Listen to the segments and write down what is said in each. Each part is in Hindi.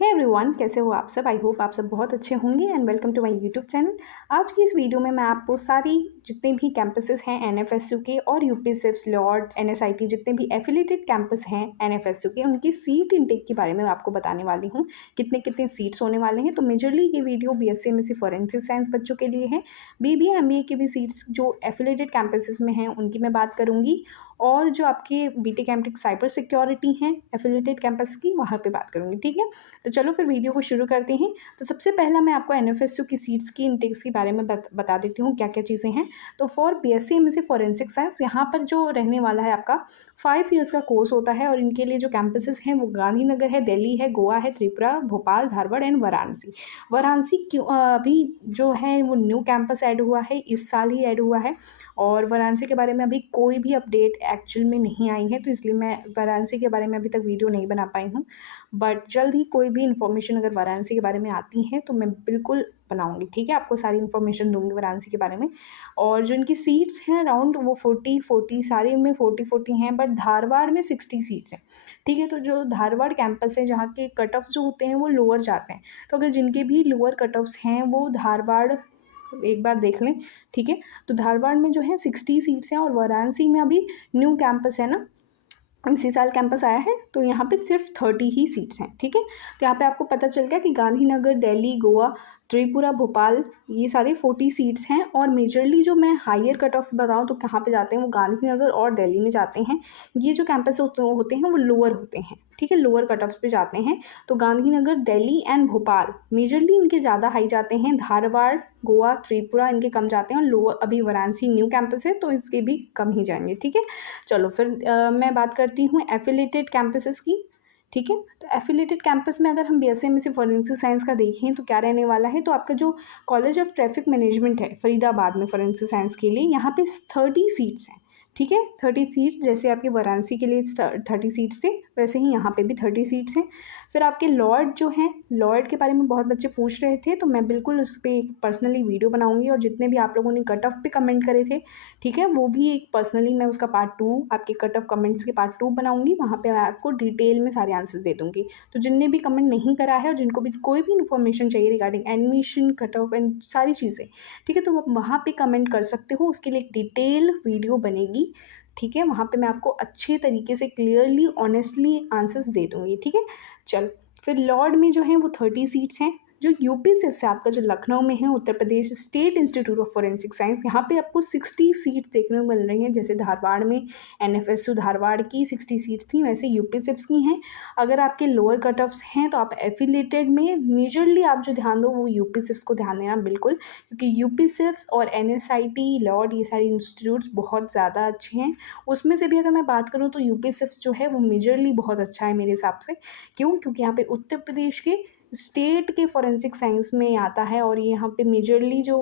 हे एवरीवन, कैसे हो आप सब। आई होप आप सब बहुत अच्छे होंगे and welcome to my YouTube channel. आज की इस वीडियो में मैं आपको सारी जितने भी कैंपसेस हैं एनएफएसयू के और यूपी सिव्स लॉर्ड एनएसआईटी जितने भी एफिलेटेड कैंपस हैं एनएफएसयू के, उनकी सीट इनटेक के बारे में आपको बताने वाली हूँ। कितने कितने सीट्स होने वाले हैं। तो मेजरली ये video BSc MSc forensic science बच्चों के लिए है। बीबीए एमबीए के भी सीट्स जो एफिलेटेड कैंपसेस में हैं उनकी मैं बात करूँगी, और जो आपके बीटेक एमटेक साइबर सिक्योरिटी हैं एफिलेटेड कैंपस की, वहाँ पे बात करूँगी। ठीक है, तो चलो फिर वीडियो को शुरू करते हैं। तो सबसे पहला मैं आपको एनएफएसयू की सीट्स की इंटेक्स के बारे में बता देती हूँ क्या क्या चीज़ें हैं। तो for BSc MSc forensic science यहाँ पर जो रहने वाला है आपका 5 ईयर्स का कोर्स होता है, और इनके लिए जो कैंपसेस हैं वो गांधीनगर है, दिल्ली है, गोवा है, त्रिपुरा, भोपाल, धारवाड़ एंड वाराणसी। वाराणसी क्यों अभी जो है वो न्यू कैंपस ऐड हुआ है, इस साल ही ऐड हुआ है, और वाराणसी के बारे में अभी कोई भी अपडेट एक्चुअल में नहीं आई है, तो इसलिए मैं वाराणसी के बारे में अभी तक वीडियो नहीं बना पाई हूँ। बट जल्द ही कोई भी इन्फॉर्मेशन अगर वाराणसी के बारे में आती है तो मैं बिल्कुल बनाऊंगी। ठीक है, आपको सारी इन्फॉर्मेशन दूंगी वाराणसी के बारे में। और जो इनकी सीट्स हैं अराउंड वो 40 सारे में 40 हैं, बट धारवाड़ में 60 सीट्स हैं। ठीक है, तो जो धारवाड़ कैंपस है जहाँ के कट ऑफ जो होते हैं वो लोअर जाते हैं, तो अगर जिनके भी लोअर कट ऑफ्स हैं वो धारवाड़ एक बार देख लें। ठीक है, तो धारवाड़ में जो है 60 सीट्स हैं, और वाराणसी में अभी न्यू कैंपस है ना, इसी साल कैंपस आया है, तो यहाँ पे सिर्फ 30 ही सीट्स हैं। ठीक है, तो यहाँ पे आपको पता चल गया कि गांधीनगर, दिल्ली, गोवा, त्रिपुरा, भोपाल, ये सारे 40 सीट्स हैं। और मेजरली जो मैं हायर कट ऑफ बताऊँ तो कहाँ पे जाते हैं, वो गांधीनगर और दिल्ली में जाते हैं। ये जो कैंपस होते हैं वो लोअर होते हैं। ठीक है, लोअर कट ऑफ पे जाते हैं, तो गांधीनगर, दिल्ली एंड भोपाल मेजरली इनके ज़्यादा हाई जाते हैं। धारवाड़, गोवा, त्रिपुरा इनके कम जाते हैं, और लोअर अभी वाराणसी न्यू कैंपस है तो इसके भी कम ही जाएंगे। ठीक है, चलो फिर मैं बात करती हूँ एफिलेटेड कैंपसेस की। ठीक है, तो एफिलेटेड कैंपस में अगर हम बीएससी एमएससी फॉरेंसिक साइंस का देखें तो क्या रहने वाला है, तो आपका जो कॉलेज ऑफ ट्रैफिक मैनेजमेंट है फरीदाबाद में फॉरेंसिक साइंस के लिए, यहाँ पे 30 सीट्स हैं। ठीक है, 30 सीट्स, जैसे आपकी वाराणसी के लिए 30 सीट्स थे वैसे ही यहाँ पे भी 30 सीट्स हैं। फिर आपके लॉर्ड जो हैं, लॉर्ड के बारे में बहुत बच्चे पूछ रहे थे, तो मैं बिल्कुल उस पर एक पर्सनली वीडियो बनाऊंगी, और जितने भी आप लोगों ने कट ऑफ पे कमेंट करे थे, ठीक है, वो भी एक पर्सनली मैं उसका पार्ट 2 आपके कट ऑफ कमेंट्स के पार्ट 2 बनाऊंगी, वहाँ पे मैं आपको डिटेल में सारे आंसर्स दे दूंगी। तो जिनने भी कमेंट नहीं करा है और जिनको भी कोई भी इन्फॉर्मेशन चाहिए regarding admission, cut off and सारी चीज़ें, ठीक है, तो आप वहाँ पे कमेंट कर सकते हो, उसके लिए एक डिटेल वीडियो बनेगी। ठीक है, वहाँ पे मैं आपको अच्छे तरीके से क्लियरली ऑनेस्टली आंसर्स दे दूँगी। ठीक है, चल फिर लॉर्ड में जो है वो 30 सीट्स हैं। जो यूपी सिर्फ से आपका जो लखनऊ में है, Uttar Pradesh state institute of forensic science, यहाँ पे आपको 60 सीट देखने को मिल रही हैं। जैसे धारवाड़ में एनएफएसयू धारवाड़ की 60 सीट्स थी, वैसे यूपी सिर्फ की हैं। अगर आपके लोअर कट ऑफ्स हैं तो आप एफिलेटेड में मेजरली आप जो ध्यान दो वो यूपी सिर्फ को ध्यान देना बिल्कुल, क्योंकि यूपी सिर्फ और एनएसआईटी लॉर्ड ये सारे इंस्टीट्यूट्स बहुत ज़्यादा अच्छे हैं। उसमें से भी अगर मैं बात करूँ तो यूपी सिर्फ जो है वो मेजरली बहुत अच्छा है मेरे हिसाब से। क्यों? क्योंकि यहाँ पे उत्तर प्रदेश के स्टेट के फॉरेंसिक साइंस में आता है, और ये यहाँ पे मेजरली जो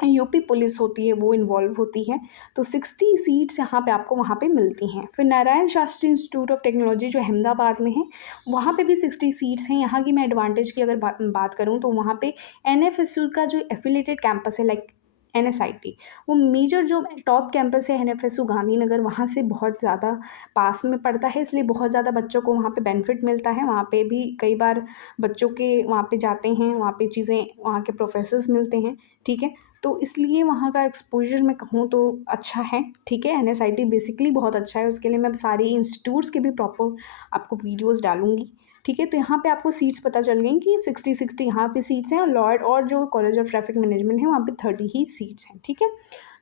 यूपी पुलिस होती है वो इन्वॉल्व होती है। तो 60 सीट्स यहाँ पे आपको वहाँ पे मिलती हैं। फिर Narayan Shastri institute of technology जो अहमदाबाद में है, वहाँ पे भी 60 सीट्स हैं। यहाँ की मैं एडवांटेज की अगर बात करूँ तो वहाँ पे एनएफएसयू का जो एफिलेटेड कैंपस है लाइक एनएसआईटी, वो मेजर जो टॉप कैंपस है एनएफएसयू गांधीनगर, वहाँ से बहुत ज़्यादा पास में पड़ता है, इसलिए बहुत ज़्यादा बच्चों को वहाँ पे बेनिफिट मिलता है। वहाँ पे भी कई बार बच्चों के वहाँ पे जाते हैं, वहाँ पे चीज़ें, वहाँ के प्रोफेसर्स मिलते हैं। ठीक है, तो इसलिए वहाँ का एक्सपोजर मैं कहूँ तो अच्छा है। ठीक है, एनएसआईटी बेसिकली बहुत अच्छा है, उसके लिए मैं सारी इंस्टीट्यूट्स के भी प्रॉपर आपको वीडियोज़ डालूंगी। ठीक है, तो यहाँ पे आपको सीट्स पता चल गई कि 60 यहाँ पे सीट्स हैं, और लॉर्ड और जो कॉलेज ऑफ ट्रैफिक मैनेजमेंट है वहाँ पे 30 ही सीट्स हैं। ठीक है,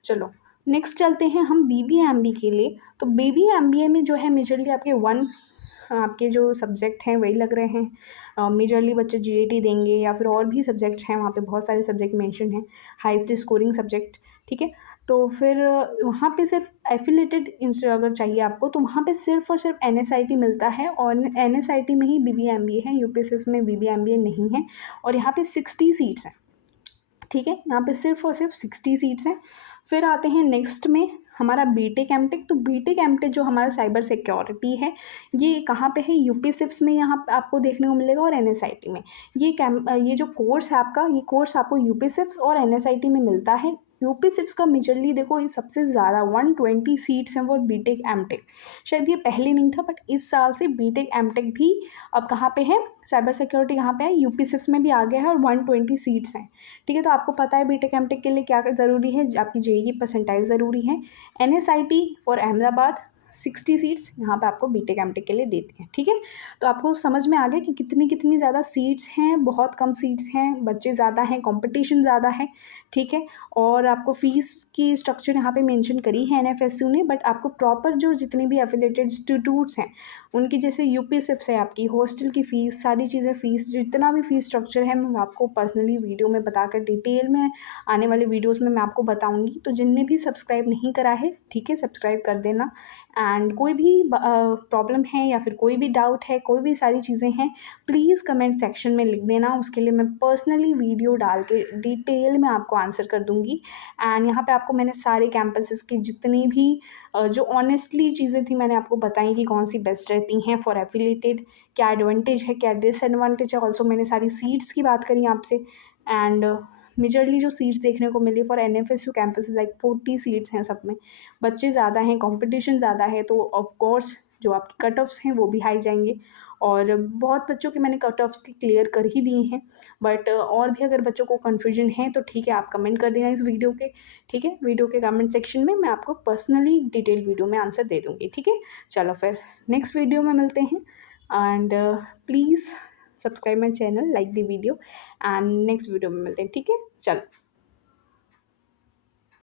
चलो नेक्स्ट चलते हैं हम बीबीएमबी के लिए। तो बीबीएमबीए में जो है मेजरली आपके जो सब्जेक्ट हैं वही लग रहे हैं। मेजरली बच्चे जीएटी देंगे, या फिर और भी सब्जेक्ट्स हैं, वहाँ पे बहुत सारे सब्जेक्ट मेंशन हैं, हाईएस्ट स्कोरिंग सब्जेक्ट। ठीक है, तो फिर वहाँ पे सिर्फ एफिलेटेड अगर चाहिए आपको तो वहाँ पे सिर्फ और सिर्फ एनएसआईटी मिलता है, और एनएसआईटी में ही बीबीएमबीए है, यूपीएसएस में बीबीएमबीए नहीं है। और यहाँ पे 60 सीट्स हैं। ठीक है, यहाँ पे सिर्फ और सिर्फ 60 सीट्स हैं। फिर आते हैं नेक्स्ट में हमारा बीटेक एमटेक। तो बीटेक एमटेक जो हमारा साइबर सिक्योरिटी है, ये कहाँ पे है, यूपी सिफ्स में यहाँ पे आपको देखने को मिलेगा, और एनएसआईटी में। ये जो कोर्स है आपका, ये कोर्स आपको यूपी सिफ्स और एनएसआईटी में मिलता है। यूपी सिप्स का मेजरली देखो ये सबसे ज़्यादा 120 सीट्स हैं वो बीटेक एमटेक। शायद ये पहले नहीं था, बट इस साल से बीटेक एमटेक भी अब कहाँ पे है, साइबर सिक्योरिटी कहाँ पे है, यूपी सिप्स में भी आ गया है और 120 सीट्स हैं। ठीक है, तो आपको पता है बीटेक एमटेक के लिए क्या ज़रूरी है, आपकी जेईई परसेंटाइल ज़रूरी है। एनएसआईटी फॉर अहमदाबाद 60 सीट्स यहाँ पे आपको बीटेक एमटेक के लिए देते हैं। ठीक है, तो आपको समझ में आ गया कि कितनी कितनी ज़्यादा सीट्स हैं, बहुत कम सीट्स हैं, बच्चे ज़्यादा हैं, कंपटीशन ज़्यादा है। ठीक है, और आपको फ़ीस की स्ट्रक्चर यहाँ पे मेंशन करी है एनएफएसयू ने, बट आपको प्रॉपर जो जितने भी एफिलेटेड इंस्टीट्यूट्स हैं उनकी जैसे यूपी सिप्स है, आपकी हॉस्टल की फ़ीस, सारी चीज़ें फ़ीस, जितना भी फ़ीस स्ट्रक्चर है मैं आपको पर्सनली वीडियो में बताकर डिटेल में आने वाले वीडियोज़ में मैं आपको बताऊँगी। तो जिनने भी सब्सक्राइब नहीं करा है, ठीक है, सब्सक्राइब कर देना। एंड कोई भी प्रॉब्लम है या फिर कोई भी डाउट है, कोई भी सारी चीज़ें हैं, प्लीज़ कमेंट सेक्शन में लिख देना। उसके लिए मैं पर्सनली वीडियो डाल के डिटेल में आपको आंसर कर दूँगी। एंड यहाँ पे आपको मैंने सारे कैंपसेस की जितनी भी जो ऑनेस्टली चीज़ें थी मैंने आपको बताई कि कौन सी बेस्ट रहती हैं फॉर एफिलिएटेड, क्या एडवांटेज है, क्या डिसएडवांटेज है। ऑल्सो मैंने सारी सीट्स की बात करी आपसे। एंड मेजरली जो सीट्स देखने को मिली for NFSU campus like 40 seats हैं सब में। बच्चे ज़्यादा हैं, कंपटीशन ज़्यादा है, तो ऑफ कोर्स जो आपकी कट ऑफ्स हैं वो भी हाई जाएंगे। और बहुत बच्चों के मैंने कट ऑफ्स की क्लियर कर ही दिए हैं, बट और भी अगर बच्चों को कन्फ्यूजन है तो ठीक है, आप कमेंट कर देना इस वीडियो के। ठीक है, वीडियो के कमेंट सेक्शन में मैं आपको पर्सनली डिटेल वीडियो में आंसर दे दूँगी। ठीक है, चलो फिर नेक्स्ट वीडियो में मिलते हैं। And please subscribe my channel, like the video, and next video में मिलते हैं। ठीक है, चलो।